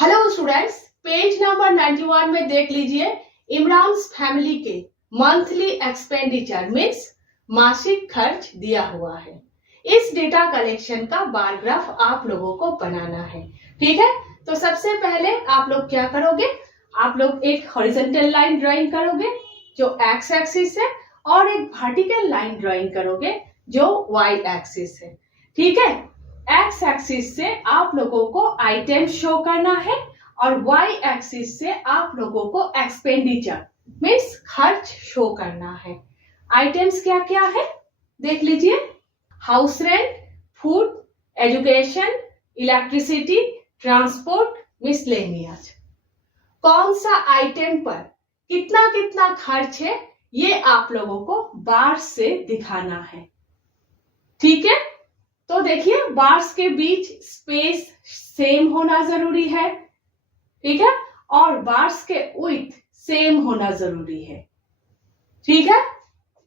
Hello students, page number 91 में देख लीजिए इमरान फैमिली के मंथली एक्सपेंडिचर मीन्स मासिक खर्च दिया हुआ है। इस डेटा कलेक्शन का बार ग्राफ आप लोगों को बनाना है। ठीक है, तो सबसे पहले आप लोग क्या करोगे, आप लोग एक हॉरिजॉन्टल लाइन ड्राइंग करोगे जो एक्स एक्सिस है और एक वर्टिकल लाइन ड्राइंग करोगे जो वाई एक्सिस है। ठीक है, एक्स एक्सिस से आप लोगों को आइटम शो करना है और वाई एक्सिस से आप लोगों को एक्सपेंडिचर मीन्स खर्च शो करना है। आइटम्स क्या क्या है देख लीजिए, house rent, food, education, electricity, transport, miscellaneous. कौन सा आइटम पर कितना कितना खर्च है ये आप लोगों को बार से दिखाना है। ठीक है, तो देखिए बार्स के बीच स्पेस सेम होना जरूरी है। ठीक है, और बार्स के विड्थ सेम होना जरूरी है। ठीक है,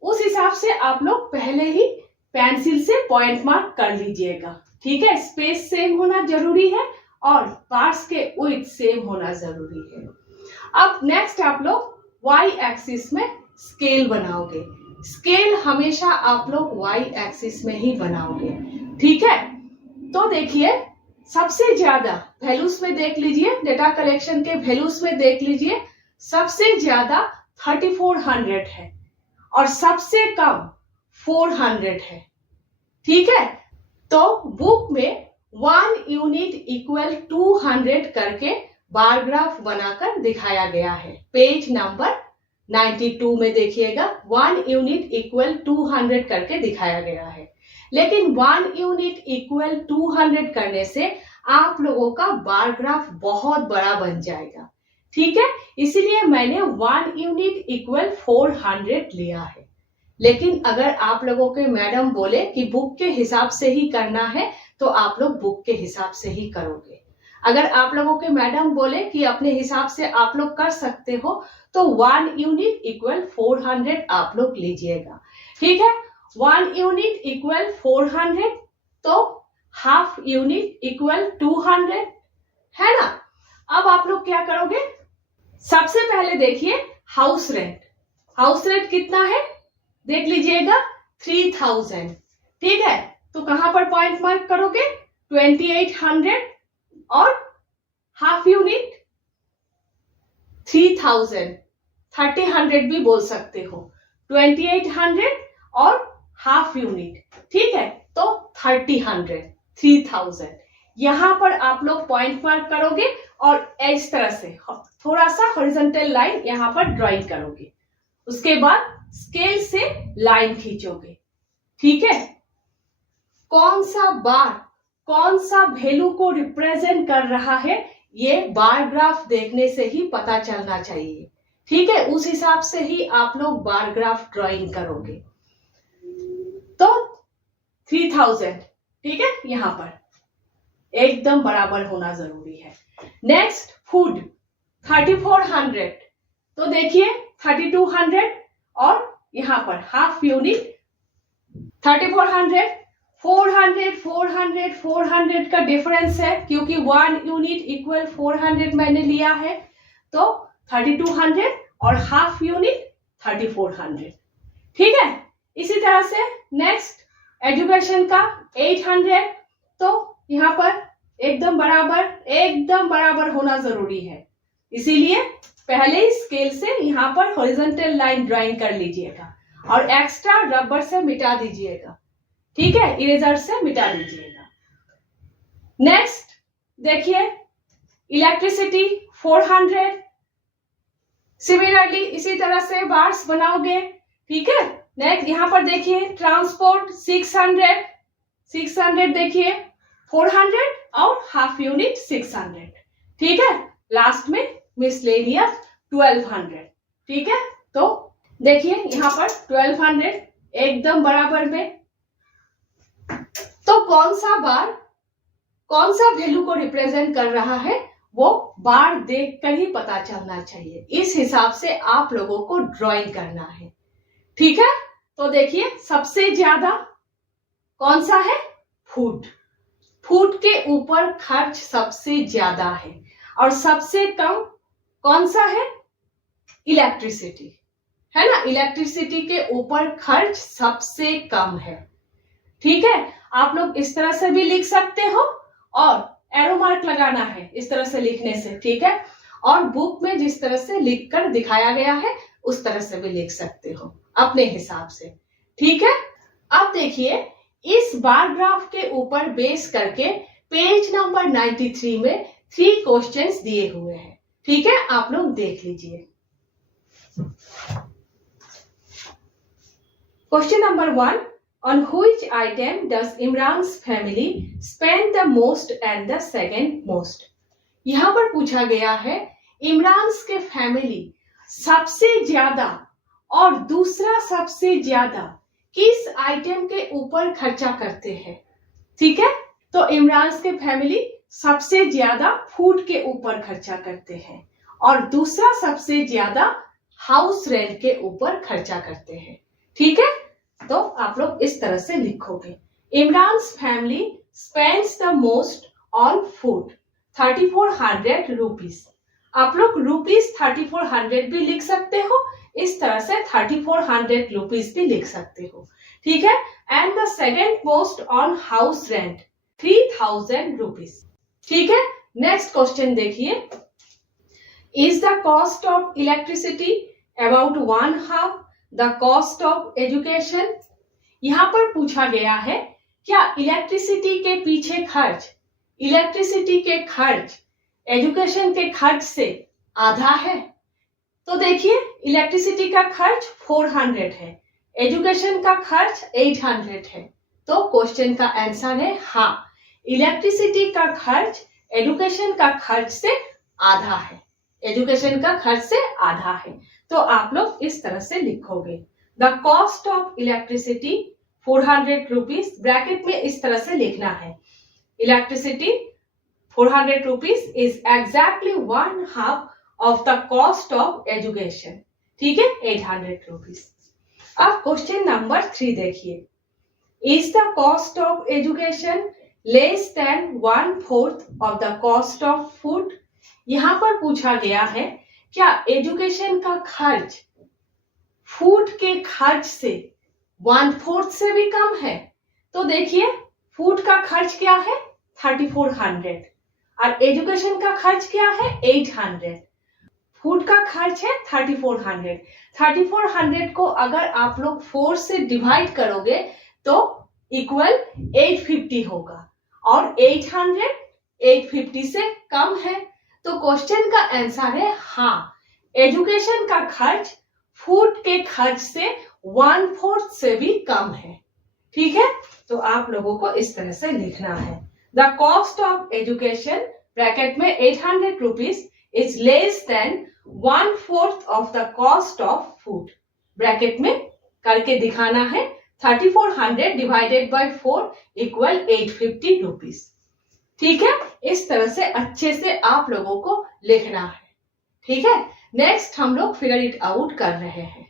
उस हिसाब से आप लोग पहले ही पेंसिल से पॉइंट मार्क कर लीजिएगा। ठीक है, स्पेस सेम होना जरूरी है और बार्स के विड्थ सेम होना जरूरी है। अब नेक्स्ट आप लोग वाई एक्सिस में स्केल बनाओगे। स्केल हमेशा आप लोग वाई एक्सिस में ही बनाओगे। ठीक है, तो देखिए सबसे ज्यादा वैल्यूज में देख लीजिए, डेटा कलेक्शन के वैल्यूज में देख लीजिए, सबसे ज्यादा 3400 है और सबसे कम 400 है। ठीक है, तो बुक में 1 यूनिट इक्वल 200 करके बार ग्राफ बनाकर दिखाया गया है। पेज नंबर 92 में देखिएगा 1 यूनिट इक्वल 200 करके दिखाया गया है। लेकिन 1 यूनिट इक्वल 200 करने से आप लोगों का बार ग्राफ बहुत बड़ा बन जाएगा। ठीक है, इसीलिए मैंने 1 यूनिट इक्वल 400 लिया है। लेकिन अगर आप लोगों के मैडम बोले कि बुक के हिसाब से ही करना है तो आप लोग बुक के हिसाब से ही करोगे। अगर आप लोगों के मैडम बोले कि अपने हिसाब से आप लोग कर सकते हो तो 1 यूनिट इक्वल 400 आप लोग लीजिएगा। ठीक है, 1 यूनिट इक्वल 400 तो हाफ यूनिट इक्वल 200 है ना। अब आप लोग क्या करोगे, सबसे पहले देखिए हाउस रेंट। हाउस रेंट कितना है देख लीजिएगा 3000। ठीक है, तो कहां पर पॉइंट मार्क करोगे, 2800 और हाफ यूनिट 3000, 3000 भी बोल सकते हो, 2800 और हाफ यूनिट। ठीक है, तो 3000, 3000 यहां पर आप लोग पॉइंट मार्क करोगे और इस तरह से थोड़ा सा हॉरिजॉन्टल लाइन यहां पर ड्राइंग करोगे। उसके बाद स्केल से लाइन खींचोगे। ठीक है, कौन सा बार कौन सा वैल्यू को रिप्रेजेंट कर रहा है ये बार ग्राफ देखने से ही पता चलना चाहिए। ठीक है, उस हिसाब से ही आप लोग बार ग्राफ ड्राइंग करोगे। तो 3000, ठीक है, यहां पर एकदम बराबर होना जरूरी है। नेक्स्ट फूड 3400, तो देखिए 3200 और यहां पर हाफ यूनिट 3400, 400 400 400 का डिफरेंस है क्योंकि 1 यूनिट इक्वल 400 मैंने लिया है, तो 3200 और हाफ यूनिट 3400। ठीक है, इसी तरह से नेक्स्ट एजुकेशन का 800, तो यहां पर एकदम बराबर होना जरूरी है। इसीलिए पहले ही स्केल से यहां पर हॉरिजॉन्टल लाइन ड्राइंग कर लीजिएगा और एक्स्ट्रा रबर से मिटा दीजिएगा। ठीक है, इरेजर से मिटा दीजिएगा। नेक्स्ट देखिए इलेक्ट्रिसिटी 400, सिमिलरली इसी तरह से बार्स बनाओगे। ठीक है, नेक्स्ट यहां पर देखिए ट्रांसपोर्ट 600 देखिए 400 और हाफ यूनिट 600। ठीक है, लास्ट में मिसलेनियस 1200। ठीक है, तो देखिए यहां पर 1200 एकदम बराबर में। तो कौन सा बार कौन सा वैल्यू को रिप्रेजेंट कर रहा है वो बार देखकर ही पता चलना चाहिए। इस हिसाब से आप लोगों को ड्राइंग करना है। ठीक है, तो देखिए सबसे ज्यादा कौन सा है, फूड। फूड के ऊपर खर्च सबसे ज्यादा है। और सबसे कम कौन सा है? इलेक्ट्रिसिटी, है ना। इलेक्ट्रिसिटी के ऊपर खर्च सबसे कम है। ठीक है, आप लोग इस तरह से भी लिख सकते हो और एरो मार्क लगाना है इस तरह से लिखने से, ठीक है। और बुक में जिस तरह से लिखकर दिखाया गया है उस तरह से भी लिख सकते हो अपने हिसाब से, ठीक है। अब देखिए, इस बार ग्राफ के ऊपर बेस करके पेज नंबर 93 में 3 क्वेश्चंस दिए हुए हैं, ठीक है। आप लोग देख लीजिए। Question number 1, on which item does Imran's family spend the most and the second most? यहां पर पूछा गया है इमरान्स के फैमिली सबसे ज्यादा और दूसरा सबसे ज्यादा किस आइटम के ऊपर खर्चा करते हैं, ठीक है। तो इमरान्स के फैमिली सबसे ज्यादा फूड के ऊपर खर्चा करते हैं और दूसरा सबसे ज्यादा हाउस रेंट के ऊपर खर्चा करते हैं, ठीक है। तो आप लोग इस तरह से लिखोगे, Imran's family spends the most on food 3400 rupees. आप लोग रुपीज 3400 भी लिख सकते हो, इस तरह से 3400 रुपीज भी लिख सकते हो, ठीक है। And the second most on house rent 3000 rupees, ठीक है। नेक्स्ट क्वेश्चन देखिए, is the cost of electricity about 1/2 the cost of education? यहां पर पूछा गया है क्या इलेक्ट्रिसिटी के पीछे खर्च, इलेक्ट्रिसिटी के खर्च एजुकेशन के खर्च से आधा है? तो देखिए, इलेक्ट्रिसिटी का खर्च 400 है, एजुकेशन का खर्च 800 है। तो क्वेश्चन का आंसर है हाँ, इलेक्ट्रिसिटी का खर्च एजुकेशन का खर्च से आधा है, एजुकेशन का खर्च से आधा है। तो आप लोग इस तरह से लिखोगे, the cost of electricity 400 rupees, bracket में इस तरह से लिखना है, electricity 400 rupees is exactly 1/2 of the cost of education, ठीक है, 800 रुपीज। अब क्वेश्चन नंबर 3 देखिए, is the cost of education less than 1/4 of the cost of food? यहां पर पूछा गया है क्या एजुकेशन का खर्च फूड के खर्च से 1/4 से भी कम है? तो देखिए, फूड का खर्च क्या है 3400 और एजुकेशन का खर्च क्या है 800। फूड का खर्च है 3400, 3400 को अगर आप लोग 4 से डिवाइड करोगे तो इक्वल 850 होगा और 800 850 से कम है। तो क्वेश्चन का आंसर है हाँ, एजुकेशन का खर्च फूड के खर्च से 1/4 से भी कम है, ठीक है। तो आप लोगों को इस तरह से लिखना है, the cost of education bracket में 800 rupees is less than 1/4 of the cost of food, bracket में करके दिखाना है 3400 डिवाइडेड बाय 4 इक्वल 850 रुपीज, ठीक है। इस तरह से अच्छे से आप लोगों को लिखना है, ठीक है। नेक्स्ट हम लोग फिगर इट आउट कर रहे हैं।